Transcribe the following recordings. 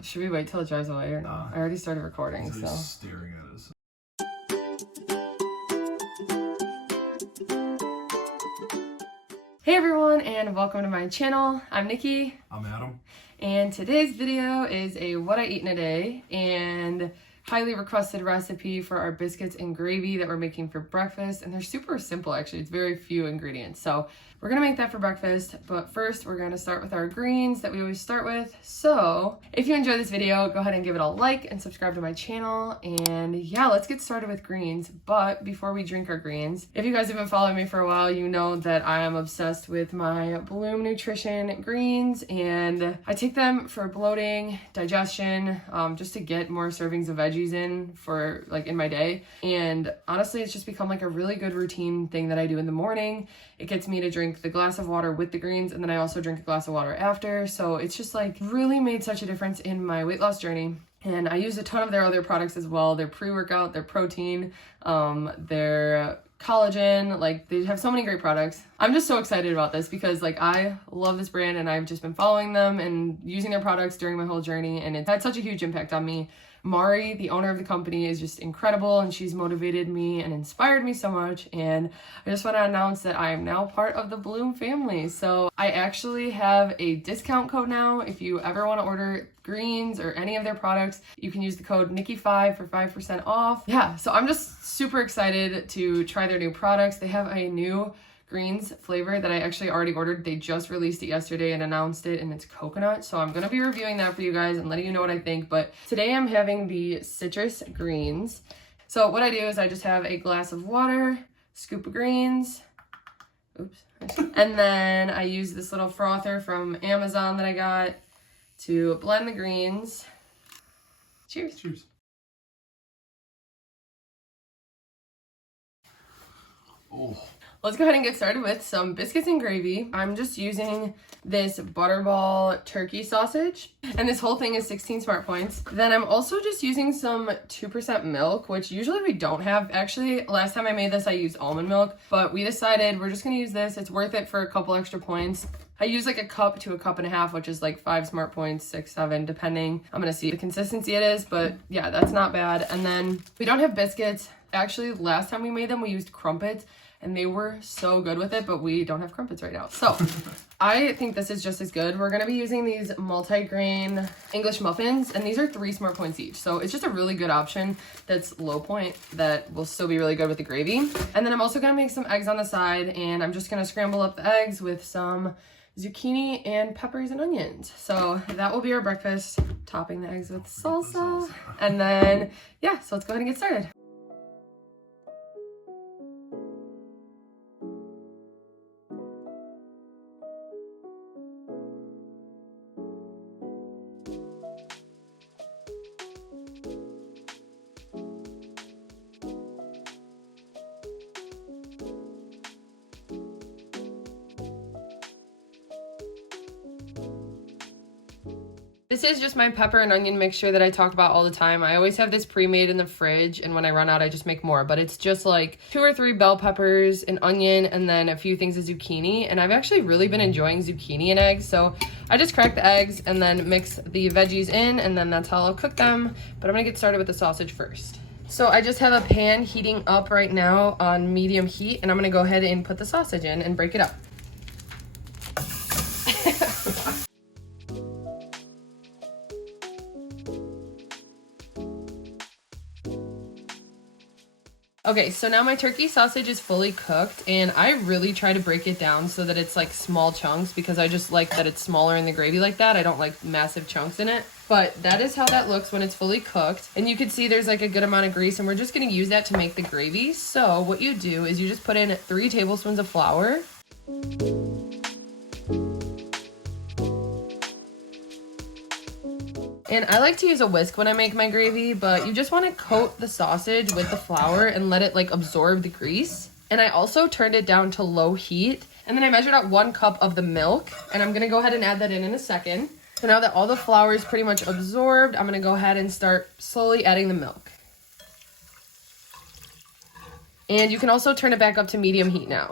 Should we wait till it dries away or not? I already started recording, so. Staring at us. Hey everyone, and welcome to my channel. I'm Nikki. I'm Adam. And today's video is a what I eat in a day and highly requested recipe for our biscuits and gravy that we're making for breakfast. And they're super simple, actually. It's very few ingredients. So we're gonna make that for breakfast, but first we're gonna start with our greens that we always start with. So if you enjoyed this video, go ahead and give it a like and subscribe to my channel. And yeah, let's get started with greens. But before we drink our greens, if you guys have been following me for a while, you know that I am obsessed with my Bloom Nutrition greens, and I take them for bloating, digestion, just to get more servings of veggies in for like in my day. And honestly, it's just become like a really good routine thing that I do in the morning. It gets me to drink the glass of water with the greens, and then I also drink a glass of water after. So it's just like really made such a difference in my weight loss journey. And I use a ton of their other products as well. Their pre-workout, their protein, their collagen, like they have so many great products. I'm just so excited about this because like I love this brand and I've just been following them and using their products during my whole journey, and it's had such a huge impact on me. Mari, the owner of the company, is just incredible, and she's motivated me and inspired me so much. And I just want to announce that I am now part of the Bloom family. So I actually have a discount code now. If you ever want to order greens or any of their products, you can use the code Nikki5 for 5% off. Yeah, so I'm just super excited to try their new products. They have a new greens flavor that I actually already ordered. They just released it yesterday and announced it, and it's coconut. So I'm gonna be reviewing that for you guys and letting you know what I think. But today I'm having the citrus greens. So what I do is I just have a glass of water, scoop of greens, oops, and then I use this little frother from Amazon that I got to blend the greens. Cheers. Cheers. Oh. Let's go ahead and get started with some biscuits and gravy. I'm just using this Butterball turkey sausage, and this whole thing is 16 smart points. Then I'm also just using some 2% milk, which usually we don't have. Actually, last time I made this, I used almond milk, but we decided we're just gonna use this. It's worth it for a couple extra points. I use like a cup to a cup and a half, which is like 5 smart points, 6, 7, depending. I'm gonna see the consistency it is, but yeah, that's not bad. And then we don't have biscuits. Actually, last time we made them, we used crumpets, and they were so good with it, but we don't have crumpets right now. So I think this is just as good. We're gonna be using these multi-grain English muffins, and these are 3 smart points each. So it's just a really good option that's low point that will still be really good with the gravy. And then I'm also gonna make some eggs on the side, and I'm just gonna scramble up the eggs with some zucchini and peppers and onions. So that will be our breakfast, topping the eggs with salsa. And then, yeah, so let's go ahead and get started. This is just my pepper and onion mixture that I talk about all the time. I always have this pre-made in the fridge, and when I run out, I just make more. But it's just like 2 or 3 bell peppers, an onion, and then a few things of zucchini. And I've actually really been enjoying zucchini and eggs. So I just crack the eggs and then mix the veggies in, and then that's how I'll cook them. But I'm gonna get started with the sausage first. So I just have a pan heating up right now on medium heat, and I'm gonna go ahead and put the sausage in and break it up. Okay, so now my turkey sausage is fully cooked, and I really try to break it down so that it's like small chunks because I just like that it's smaller in the gravy like that. I don't like massive chunks in it. But that is how that looks when it's fully cooked. And you can see there's like a good amount of grease, and we're just gonna use that to make the gravy. So what you do is you just put in 3 tablespoons of flour. And I like to use a whisk when I make my gravy, but you just want to coat the sausage with the flour and let it like absorb the grease. And I also turned it down to low heat. And then I measured out 1 cup of the milk, and I'm gonna go ahead and add that in a second. So now that all the flour is pretty much absorbed, I'm gonna go ahead and start slowly adding the milk. And you can also turn it back up to medium heat now.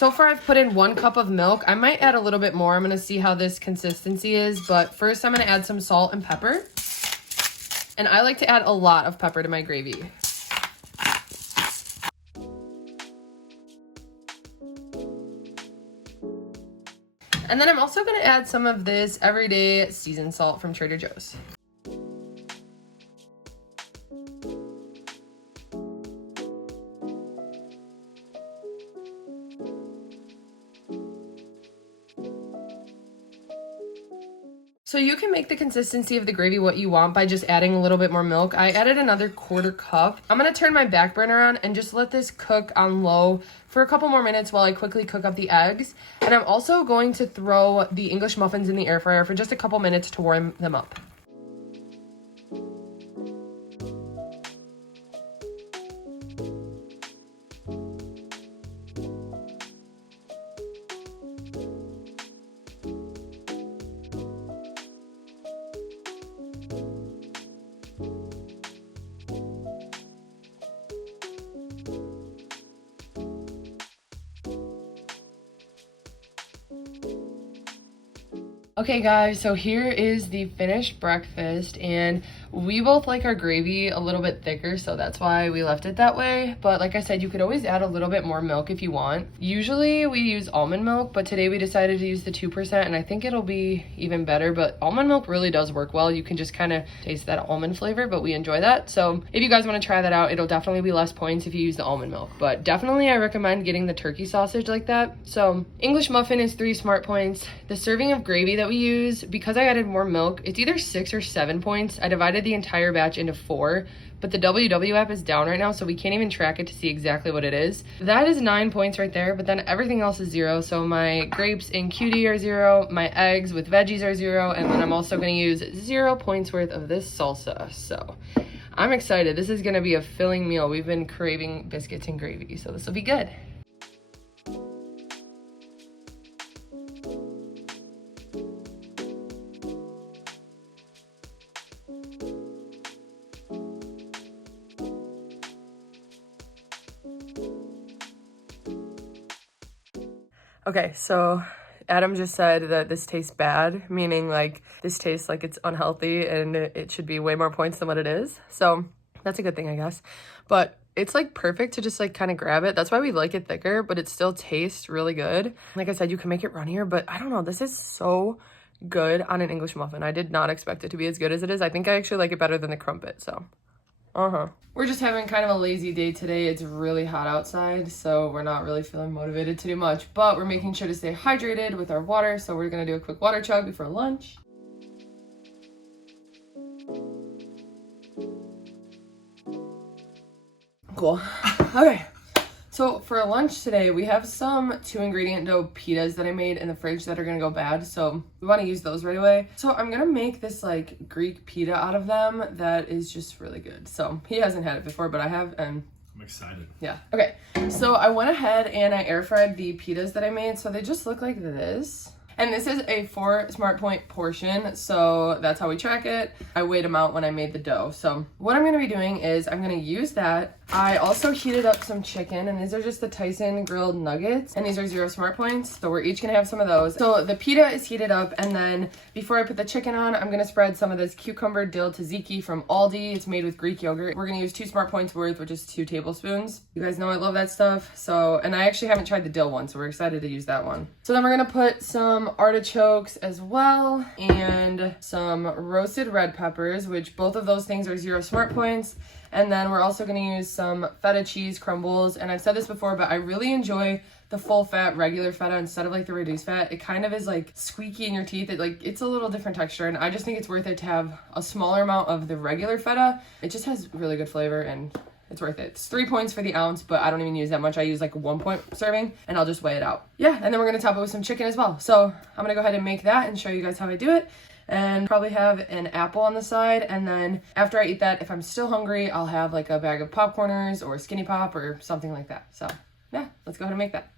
So far I've put in 1 cup of milk. I might add a little bit more. I'm gonna see how this consistency is, but first I'm gonna add some salt and pepper. And I like to add a lot of pepper to my gravy. And then I'm also gonna add some of this everyday seasoned salt from Trader Joe's. So you can make the consistency of the gravy what you want by just adding a little bit more milk. I added another 1/4 cup. I'm gonna turn my back burner on and just let this cook on low for a couple more minutes while I quickly cook up the eggs. And I'm also going to throw the English muffins in the air fryer for just a couple minutes to warm them up. Okay guys, so here is the finished breakfast, and we both like our gravy a little bit thicker, so that's why we left it that way. But like I said, you could always add a little bit more milk if you want. Usually we use almond milk, but today we decided to use the 2%, and I think it'll be even better. But almond milk really does work well. You can just kind of taste that almond flavor, but we enjoy that. So if you guys want to try that out, it'll definitely be less points if you use the almond milk, but definitely I recommend getting the turkey sausage like that. So English muffin is 3 smart points. The serving of gravy that we use, because I added more milk, it's either 6 or 7 points. I divided the entire batch into 4, but the WW app is down right now, so we can't even track it to see exactly what it is. That is 9 points right there, but then everything else is 0. So my grapes and cutie are 0, my eggs with veggies are 0, and then I'm also going to use 0 points worth of this salsa. So I'm excited. This is going to be a filling meal. We've been craving biscuits and gravy, so this will be good. Okay, so Adam just said that this tastes bad, meaning like this tastes like it's unhealthy and it should be way more points than what it is. So that's a good thing, I guess. But it's like perfect to just like kind of grab it. That's why we like it thicker, but it still tastes really good. Like I said, you can make it runnier, but I don't know. This is so good on an English muffin. I did not expect it to be as good as it is. I think I actually like it better than the crumpet, so. We're just having kind of a lazy day today. It's really hot outside, so we're not really feeling motivated to do much, but we're making sure to stay hydrated with our water, so we're gonna do a quick water chug before lunch. Cool. Okay. So for lunch today, we have some 2-ingredient dough pitas that I made in the fridge that are gonna go bad. So we wanna use those right away. So I'm gonna make this like Greek pita out of them that is just really good. So he hasn't had it before, but I have, and I'm excited. yeah. Okay, so I went ahead and I air fried the pitas that I made. So they just look like this. And this is a 4 smart point portion, so that's how we track it. I weighed them out when I made the dough. So what I'm gonna be doing is I'm gonna use that. I also heated up some chicken, and these are just the Tyson grilled nuggets, and these are 0 smart points, so we're each gonna have some of those. So the pita is heated up, and then before I put the chicken on, I'm gonna spread some of this cucumber dill tzatziki from Aldi. It's made with Greek yogurt. We're gonna use 2 smart points worth, which is 2 tablespoons. You guys know I love that stuff. So, and I actually haven't tried the dill one, so we're excited to use that one. So then we're gonna put some artichokes as well, and some roasted red peppers, which both of those things are 0 smart points. And then we're also gonna use some feta cheese crumbles. And I've said this before, but I really enjoy the full fat regular feta instead of like the reduced fat. It kind of is like squeaky in your teeth. It's a little different texture, and I just think it's worth it to have a smaller amount of the regular feta. It just has really good flavor, and it's worth it. It's 3 points for the ounce, but I don't even use that much. I use like a 1 point serving, and I'll just weigh it out. Yeah, and then we're gonna top it with some chicken as well. So I'm gonna go ahead and make that and show you guys how I do it. And probably have an apple on the side, and then after I eat that, if I'm still hungry, I'll have like a bag of popcorners or Skinny Pop or something like that. So yeah, let's go ahead and make that.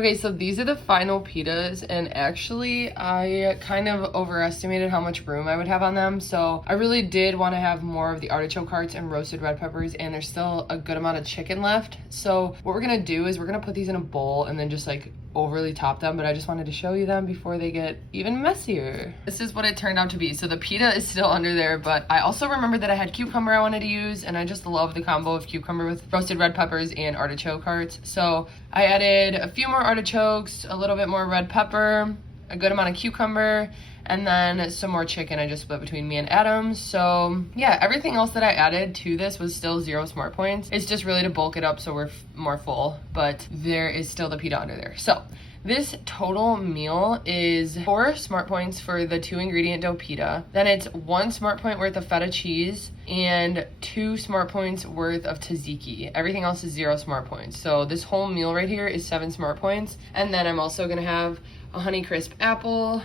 Okay, so these are the final pitas, and actually I kind of overestimated how much room I would have on them, so I really did want to have more of the artichoke hearts and roasted red peppers, and there's still a good amount of chicken left. So what we're gonna do is we're gonna put these in a bowl and then just like overly top them, but I just wanted to show you them before they get even messier. This is what it turned out to be. So the pita is still under there, but I also remembered that I had cucumber I wanted to use, and I just love the combo of cucumber with roasted red peppers and artichoke hearts. So I added a few more artichokes, a little bit more red pepper, a good amount of cucumber, and then some more chicken I just split between me and Adam. So yeah, everything else that I added to this was still 0 smart points. It's just really to bulk it up so we're more full, but there is still the pita under there. So this total meal is 4 smart points for the 2 ingredient dough pita. Then it's 1 smart point worth of feta cheese and 2 smart points worth of tzatziki. Everything else is 0 smart points. So this whole meal right here is 7 smart points. And then I'm also gonna have a Honey Crisp apple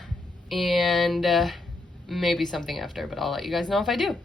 and maybe something after, but I'll let you guys know if I do.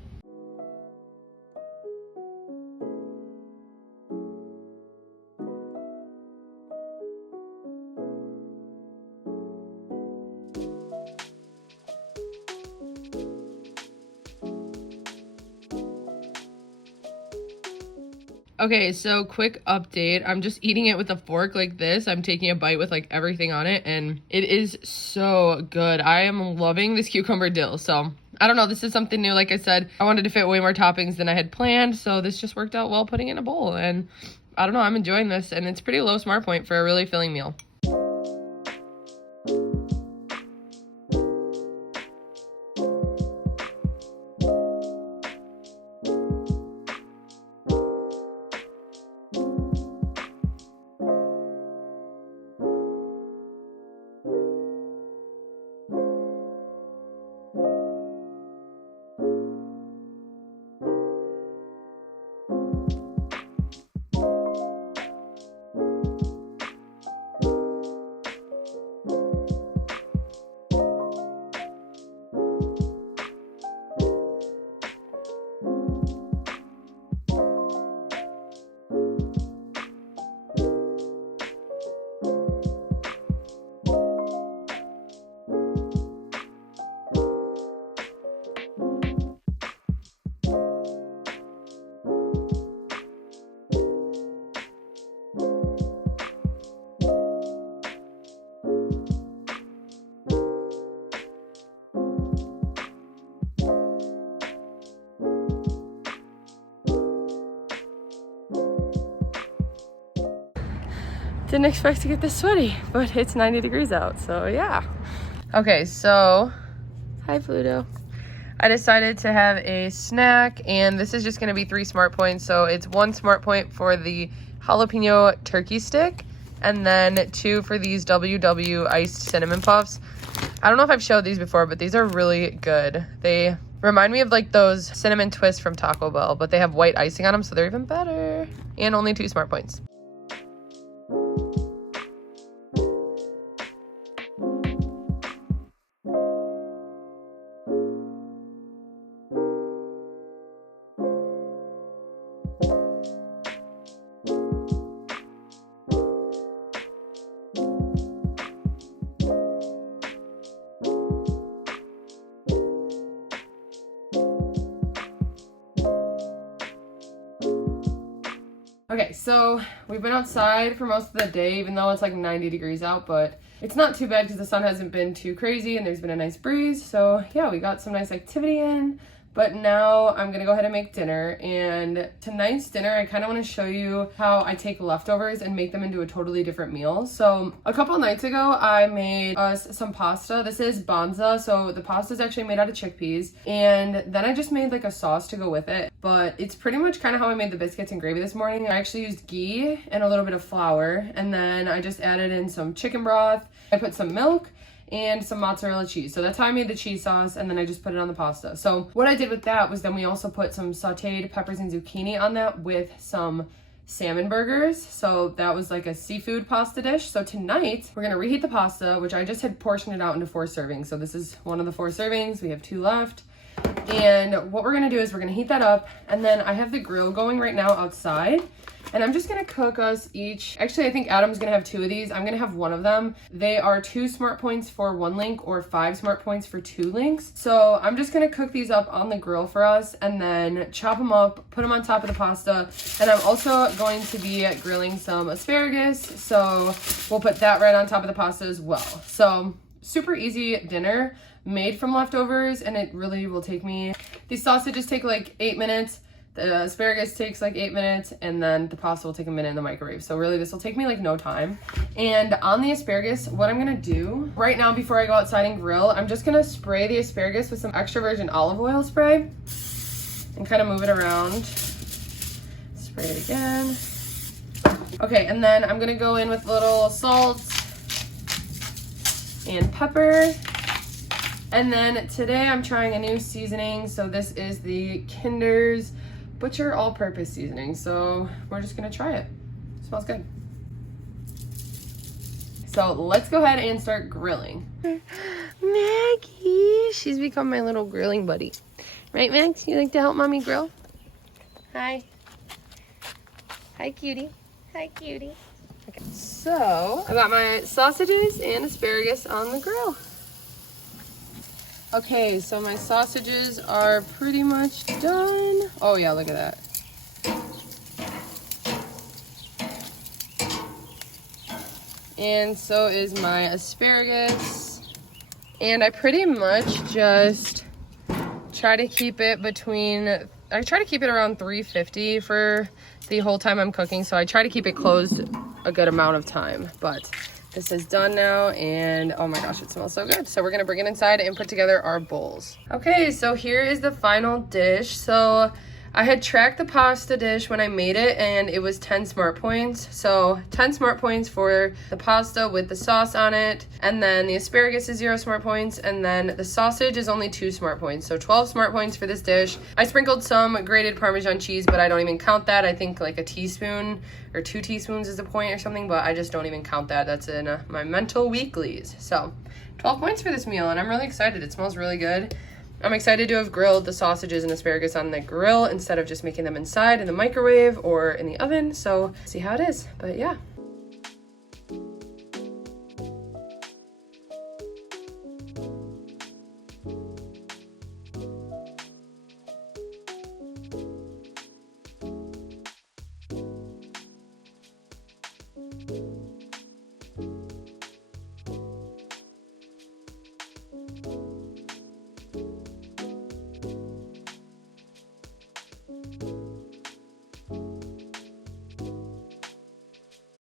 Okay, so quick update. I'm just eating it with a fork like this. I'm taking a bite with like everything on it, and it is so good. I am loving this cucumber dill. So I don't know, this is something new. Like I said, I wanted to fit way more toppings than I had planned, so this just worked out well putting it in a bowl. And I don't know, I'm enjoying this, and it's pretty low smart point for a really filling meal. Didn't expect to get this sweaty, but it's 90 degrees out, so yeah. Okay, so, hi Pluto. I decided to have a snack, and this is just gonna be 3 smart points. So it's 1 smart point for the jalapeno turkey stick, and then 2 for these WW iced cinnamon puffs. I don't know if I've showed these before, but these are really good. They remind me of like those cinnamon twists from Taco Bell, but they have white icing on them, so they're even better. And only 2 smart points. Okay, so we've been outside for most of the day, even though it's like 90 degrees out, but it's not too bad because the sun hasn't been too crazy and there's been a nice breeze. So yeah, we got some nice activity in. But now I'm gonna go ahead and make dinner, and tonight's dinner I kind of want to show you how I take leftovers and make them into a totally different meal. So a couple nights ago I made us some pasta. This is banza, so the pasta is actually made out of chickpeas, and then I just made like a sauce to go with it. But it's pretty much kind of how I made the biscuits and gravy this morning. I actually used ghee and a little bit of flour, and then I just added in some chicken broth. I put some milk and some mozzarella cheese. So that's how I made the cheese sauce, and then I just put it on the pasta. So what I did with that was then we also put some sauteed peppers and zucchini on that with some salmon burgers. So that was like a seafood pasta dish. So tonight we're gonna reheat the pasta, which I just had portioned it out into 4 servings. So this is one of the 4 servings. We have 2 left. And what we're gonna do is we're gonna heat that up, and then I have the grill going right now outside. And I'm just gonna cook us each. Actually, I think Adam's gonna have 2 of these. I'm gonna have 1 of them. They are 2 smart points for 1 link or 5 smart points for 2 links. So I'm just gonna cook these up on the grill for us and then chop them up, put them on top of the pasta. And I'm also going to be grilling some asparagus. So we'll put that right on top of the pasta as well. So super easy dinner made from leftovers, and it really will take me, these sausages take like 8 minutes. The asparagus takes like 8 minutes, and then the pasta will take a minute in the microwave. So really this will take me like no time. And on the asparagus, what I'm gonna do right now before I go outside and grill, I'm just gonna spray the asparagus with some extra virgin olive oil spray and kind of move it around. Spray it again. Okay, and then I'm gonna go in with a little salt and pepper. And then today I'm trying a new seasoning. So this is the Kinder's Butcher all-purpose seasoning. So we're just gonna try it. Smells good. So let's go ahead and start grilling. Maggie, she's become my little grilling buddy. Right, Max? You like to help mommy grill? Hi. Hi, cutie. Hi, cutie. Okay, so I got my sausages and asparagus on the grill. Okay, so my sausages are pretty much done. Oh yeah, look at that. And so is my asparagus. And I pretty much just try to keep it around 350 for the whole time I'm cooking. So I try to keep it closed a good amount of time, but this is done now, and oh my gosh, it smells so good. So we're gonna bring it inside and put together our bowls. Okay, so here is the final dish. So I had tracked the pasta dish when I made it, and it was 10 smart points. So 10 smart points for the pasta with the sauce on it, and then the asparagus is 0 smart points, and then the sausage is only 2 smart points. So 12 smart points for this dish. I sprinkled some grated Parmesan cheese, but I don't even count that. I think like a teaspoon or 2 teaspoons is a point or something, but I just don't even count that. That's in my mental weeklies. So 12 points for this meal, and I'm really excited. It smells really good. I'm excited to have grilled the sausages and asparagus on the grill instead of just making them inside in the microwave or in the oven. So see how it is. But yeah,